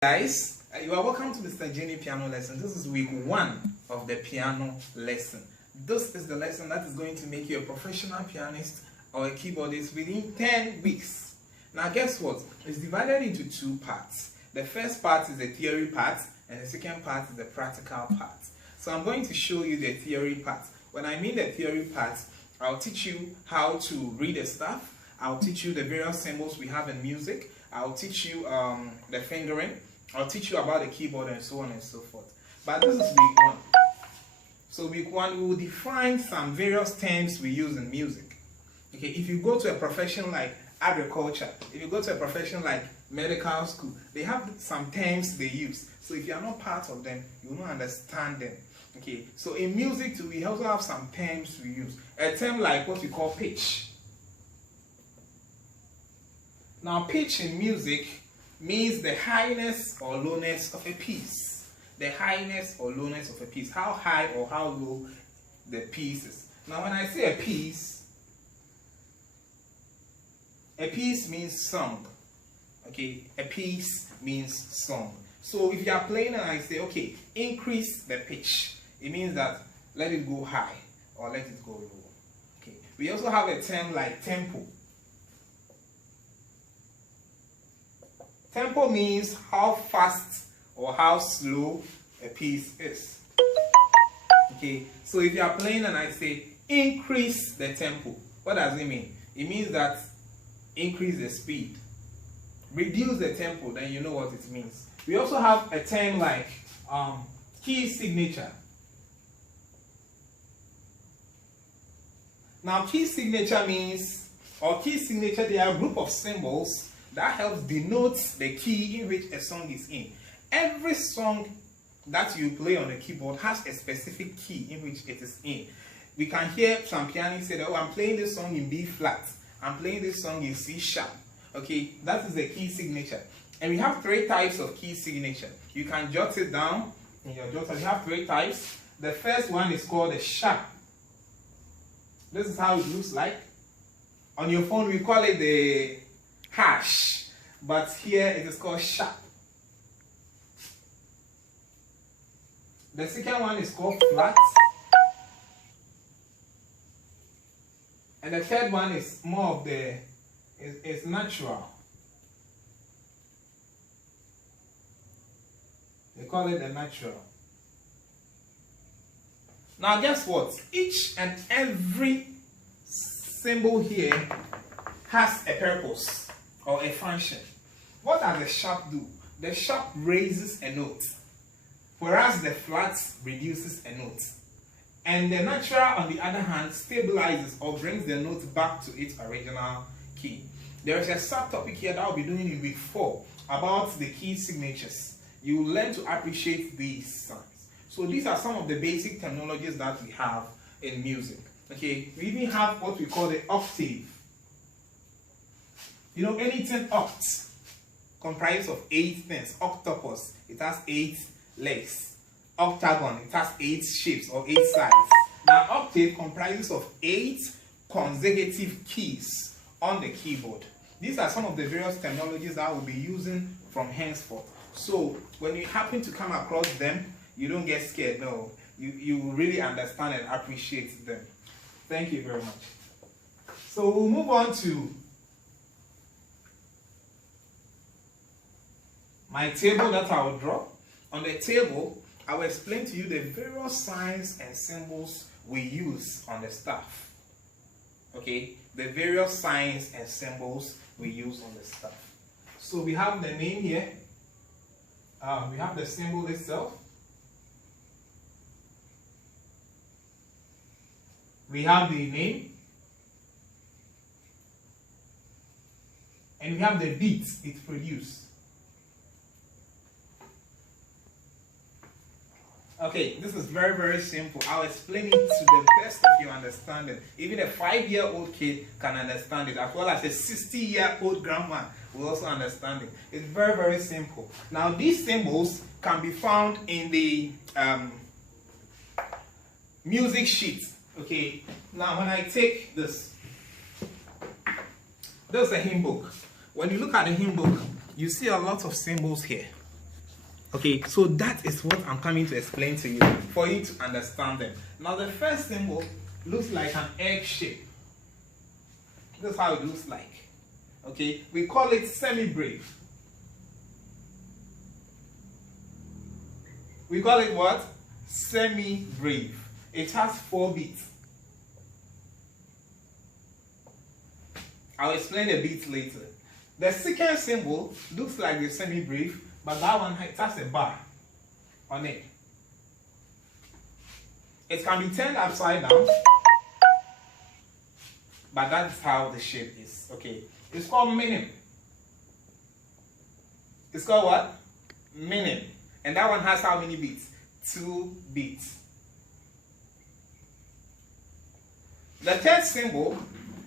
Guys, you are welcome to Mr. Jenny piano lesson. This is week 1 of the piano lesson. This is the lesson that is going to make you a professional pianist or a keyboardist within 10 weeks. Now guess what? It's divided into 2 parts. The first part is the theory part and the second part is the practical part. So I'm going to show you the theory part. When I mean the theory part, I'll teach you how to read the stuff. I'll teach you the various symbols we have in music. I'll teach you the fingering. I'll teach you about the keyboard and so on and so forth. But this is week 1. So week 1, we will define some various terms we use in music. Okay, if you go to a profession like agriculture, if you go to a profession like medical school, they have some terms they use. So if you are not part of them, you will not understand them. Okay, so in music too, we also have some terms we use. A term like what we call pitch. Now pitch in music means the highness or lowness of a piece. The highness or lowness of a piece. How high or how low the piece is. Now when I say a piece means song. Okay, a piece means song. So if you are playing and I say, okay, increase the pitch, it means that let it go high or let it go low. Okay. We also have a term like tempo. Tempo means how fast or how slow a piece is. Okay, so if you are playing and I say increase the tempo, what does it mean? It means that increase the speed. Reduce the tempo, then you know what it means. We also have a term like key signature. Now key signature means, or key signature, they are a group of symbols that helps denote the key in which a song is in. Every song that you play on the keyboard has a specific key in which it is in. We can hear some pianists say that, oh, I'm playing this song in B flat. I'm playing this song in C sharp. Okay, that is the key signature. And we have 3 types of key signature. You can jot it down in your jotter. We have 3 types. The first one is called the sharp. This is how it looks like. On your phone, we call it the hash, but here it is called sharp. The second one is called flat, and the third one is more of the is natural. They call it the natural. Now guess what? Each and every symbol here has a purpose or a function. What does the sharp do? The sharp raises a note, whereas the flat reduces a note. And the natural, on the other hand, stabilizes or brings the note back to its original key. There is a subtopic here that I'll be doing in week 4 about the key signatures. You will learn to appreciate these signs. So these are some of the basic terminologies that we have in music. Okay, we even have what we call the octave. You know, anything oct comprises of 8 things. Octopus, it has 8 legs. Octagon, it has 8 shapes or 8 sides. Now, octave comprises of 8 consecutive keys on the keyboard. These are some of the various terminologies that we'll be using from henceforth. So, when you happen to come across them, you don't get scared. No, you really understand and appreciate them. Thank you very much. So, we'll move on to my table that I will draw. On the table, I will explain to you the various signs and symbols we use on the staff. Okay, the various signs and symbols we use on the staff. So we have the name here. We have the symbol itself. We have the name. And we have the beats it produced. Okay, this is very, very simple. I'll explain it to the best of your understanding. Even a 5-year-old kid can understand it, as well as a 60-year-old grandma will also understand it. It's very, very simple. Now, these symbols can be found in the music sheet. Okay, now when I take this is a hymn book. When you look at the hymn book, you see a lot of symbols here. Okay, so that is what I'm coming to explain to you for you to understand them. Now, the first symbol looks like an egg shape. This is how it looks like. Okay, we call it semi-breve. We call it what? Semi-breve. It has 4 beats. I'll explain a bit later. The second symbol looks like the semi-breve, but that one it has a bar on it. It can be turned upside down, but that's how the shape is. Okay, it's called minim. It's called what? Minim. And that one has how many beats? 2 beats. The third symbol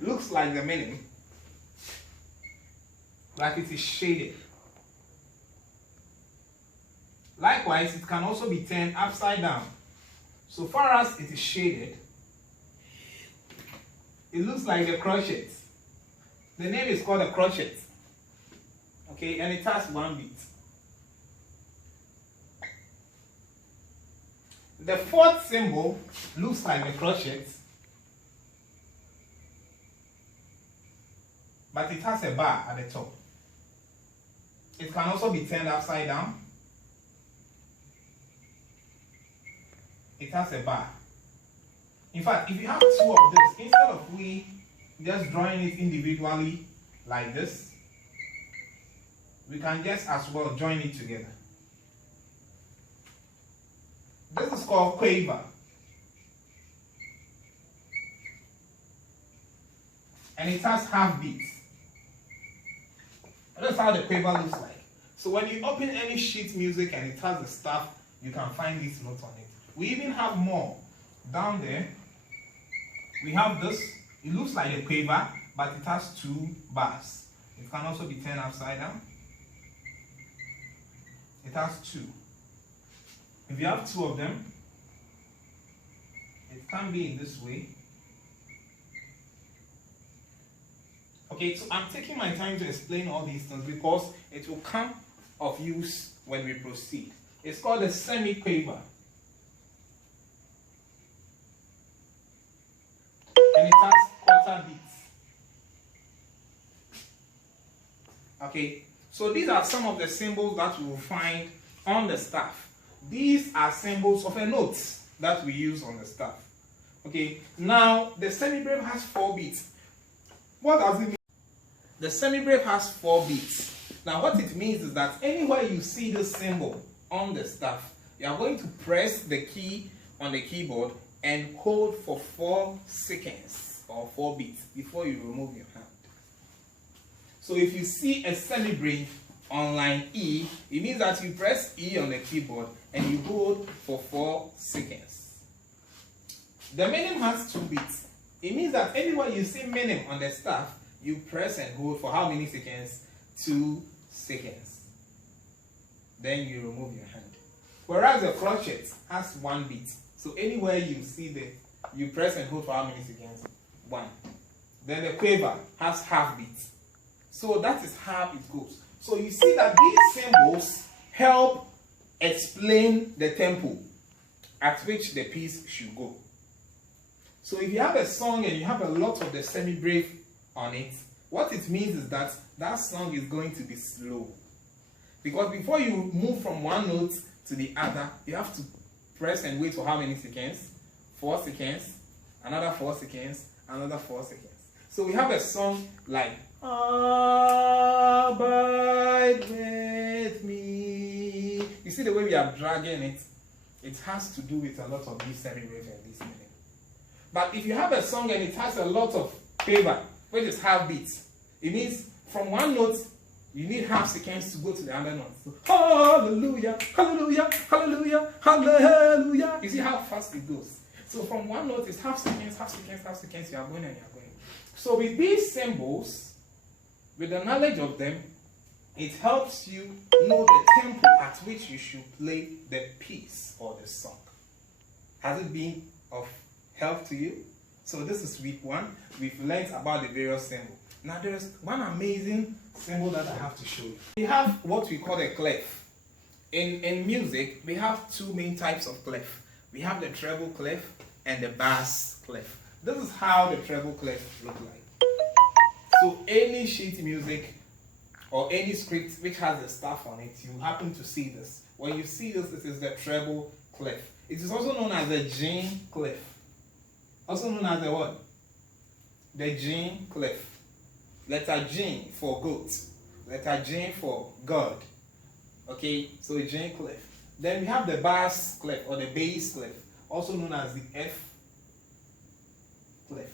looks like the minim, like it is shaded. Likewise, it can also be turned upside down. So far as it is shaded, it looks like the crochet. The name is called a crochet. Okay, and it has 1 beat. The fourth symbol looks like the crochet, but it has a bar at the top. It can also be turned upside down. It has a bar. In fact, if you have 2 of this, instead of we just drawing it individually like this, we can just as well join it together. This is called quaver. And it has half beats. That's how the quaver looks like. So when you open any sheet music and it has the stuff, you can find this note on it. We even have more. Down there, we have this. It looks like a quaver, but it has 2 bars. It can also be turned upside down. It has 2. If you have 2 of them, it can be in this way. Okay, so I'm taking my time to explain all these things because it will come of use when we proceed. It's called a semi-quaver. And it has quarter beats. Okay, so these are some of the symbols that we will find on the staff. These are symbols of a note that we use on the staff. Okay, now the semi-breve has 4 beats. What does it mean? The semi-breve has 4 beats. Now what it means is that anywhere you see this symbol on the staff, you are going to press the key on the keyboard and hold for 4 seconds or 4 beats before you remove your hand. So if you see a semi-breve on line E, it means that you press E on the keyboard and you hold for 4 seconds. The minim has 2 beats. It means that anywhere you see minim on the staff, you press and hold for how many seconds? 2 seconds. Then you remove your hand. Whereas the crochet has 1 beat. So anywhere you see that, you press and hold for how many seconds? 1. Then the quaver has half beats. So that is how it goes. So you see that these symbols help explain the tempo at which the piece should go. So if you have a song and you have a lot of the semi-breve on it, what it means is that that song is going to be slow. Because before you move from one note to the other, you have to press and wait for how many seconds? 4 seconds, another 4 seconds, another 4 seconds. So we have a song like Abide with me. You see the way we are dragging it? It has to do with a lot of these semi-breve and this minim. But if you have a song and it has a lot of quaver, which is half beats, it means from one note you need half seconds to go to the other note. So, hallelujah, hallelujah, hallelujah, hallelujah. You see how fast it goes. So from one note it's half seconds, half seconds, half seconds. You are going and you are going. So with these symbols, with the knowledge of them, it helps you know the tempo at which you should play the piece or the song. Has it been of help to you? So this is week 1. We've learned about the various symbols. Now there is one amazing symbol that I have to show you. We have what we call a clef. In music, we have two main types of clef. We have the treble clef and the bass clef. This is how the treble clef look like. So any sheet music or any script which has a staff on it, you happen to see this. When you see this, it is the treble clef. It is also known as the G clef. Also known as the what? The G clef. Letter G for goat. Letter G for God. Okay, so G clef. Then we have the bass clef or the bass clef, also known as the F clef.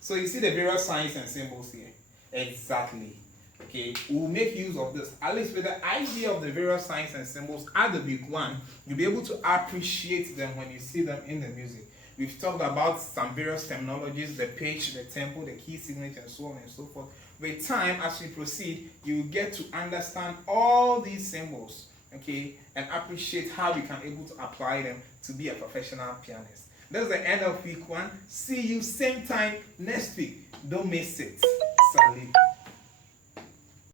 So you see the various signs and symbols here. Exactly. Okay, we'll make use of this. At least with the idea of the various signs and symbols at the week one, you'll be able to appreciate them when you see them in the music. We've talked about some various terminologies, the pitch, the tempo, the key signature, and so on and so forth. With time, as we proceed, you will get to understand all these symbols, okay, and appreciate how we can able to apply them to be a professional pianist. That's the end of week one. See you same time next week. Don't miss it. Salute.